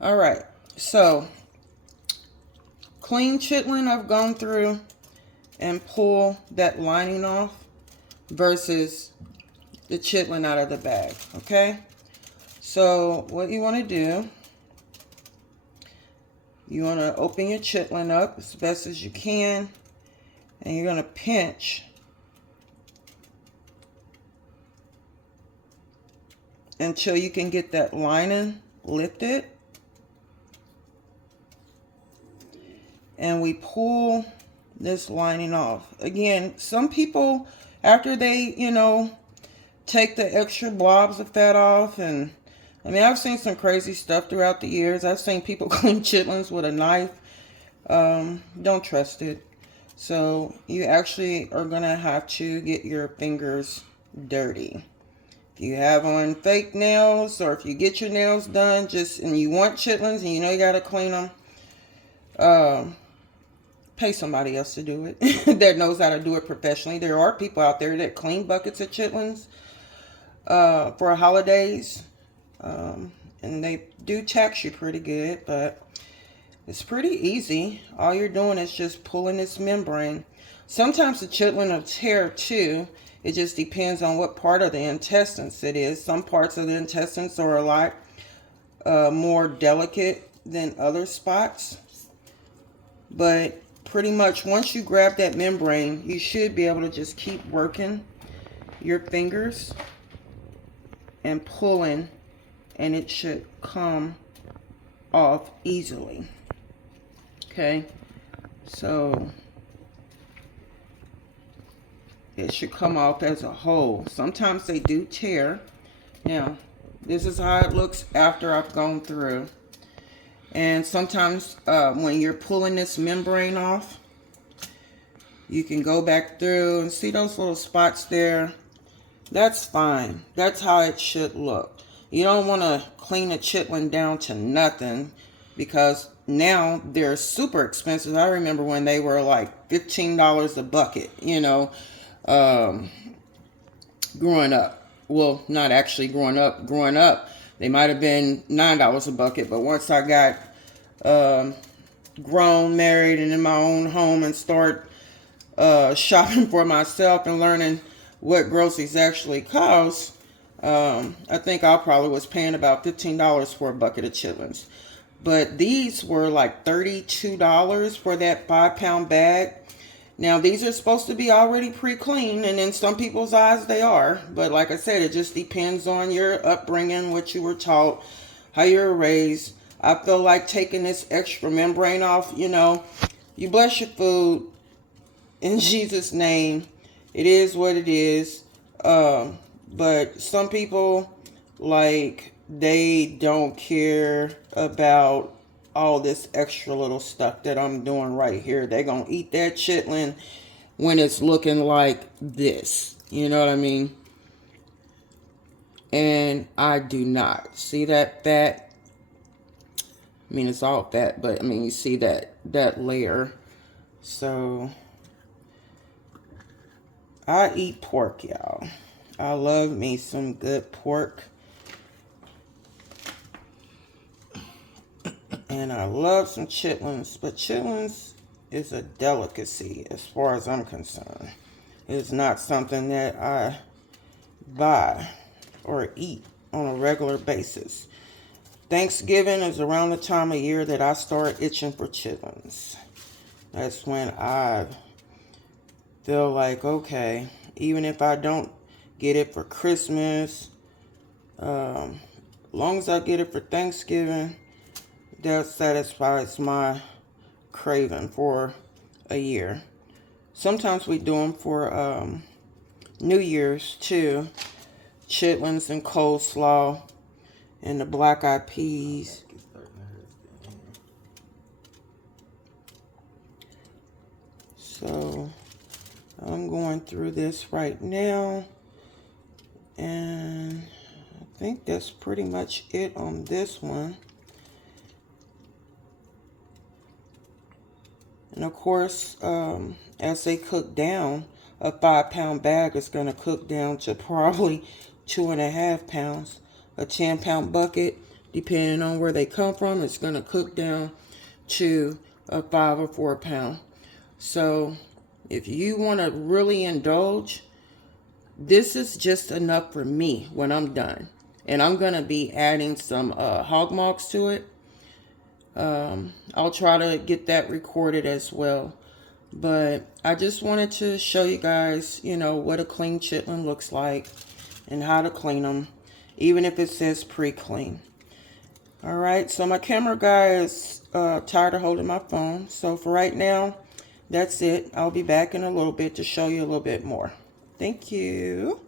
All right. So, clean chitlin I've gone through and pull that lining off versus the chitlin out of the bag. Okay. So, what you want to do, you want to open your chitlin up as best as you can, and you're going to pinch until you can get that lining lifted. And we pull this lining off. Again, some people, after they, take the extra blobs of fat off, and I mean, I've seen some crazy stuff throughout the years. I've seen people clean chitlins with a knife. Don't trust it. So you actually are going to have to get your fingers dirty. If you have on fake nails, or if you get your nails done and you want chitlins and you know you got to clean them, pay somebody else to do it that knows how to do it professionally. There are people out there that clean buckets of chitlins for holidays, and they do tax you pretty good, but it's pretty easy. All you're doing is just pulling this membrane. Sometimes the chitlin will tear too. It just depends on what part of the intestines it is. Some parts of the intestines are a lot more delicate than other spots. But pretty much once you grab that membrane, you should be able to just keep working your fingers and pulling, and it should come off easily. Okay, so it should come off as a whole. Sometimes they do tear. Now, this is how it looks after I've gone through. And sometimes when you're pulling this membrane off, you can go back through and see those little spots there. That's fine. That's how it should look. You don't want to clean a chitlin down to nothing, because now they're super expensive. I remember when they were like $15 a bucket, growing up. Well, not actually growing up. Growing up, they might have been $9 a bucket. But once I got grown, married, and in my own home and start shopping for myself and learning what groceries actually cost, I think I probably was paying about $15 for a bucket of chitlins. But these were like $32 for that 5-pound bag. Now, these are supposed to be already pre-cleaned, and in some people's eyes they are. But like I said, it just depends on your upbringing, what you were taught, how you were raised. I feel like taking this extra membrane off, you bless your food in Jesus' name. It is what it is. But some people, they don't care about all this extra little stuff that I'm doing right here. They're going to eat that chitlin when it's looking like this. You know what I mean? And I do not. See that fat? I mean, it's all fat, but I mean, you see that layer. So, I eat pork, y'all. I love me some good pork. And I love some chitlins, but chitlins is a delicacy as far as I'm concerned. It's not something that I buy or eat on a regular basis. Thanksgiving is around the time of year that I start itching for chitlins. That's when I feel like, okay, even if I don't get it for Christmas, as long as I get it for Thanksgiving, that satisfies my craving for a year. Sometimes we do them for New Year's too. Chitlins and coleslaw and the black-eyed peas. So I'm going through this right now, and I think that's pretty much it on this one. And of course, as they cook down, a 5-pound bag is going to cook down to probably 2.5 pounds. A 10-pound bucket, Depending on where they come from, it's going to cook down to a 5 or 4 pound. So if you want to really indulge, this is just enough for me when I'm done. And I'm going to be adding some hog mugs to it. I'll try to get that recorded as well. But I just wanted to show you guys, you know, what a clean chitlin looks like and how to clean them, even if it says pre-clean. All right, so my camera guy is tired of holding my phone. So for right now, that's it. I'll be back in a little bit to show you a little bit more. Thank you.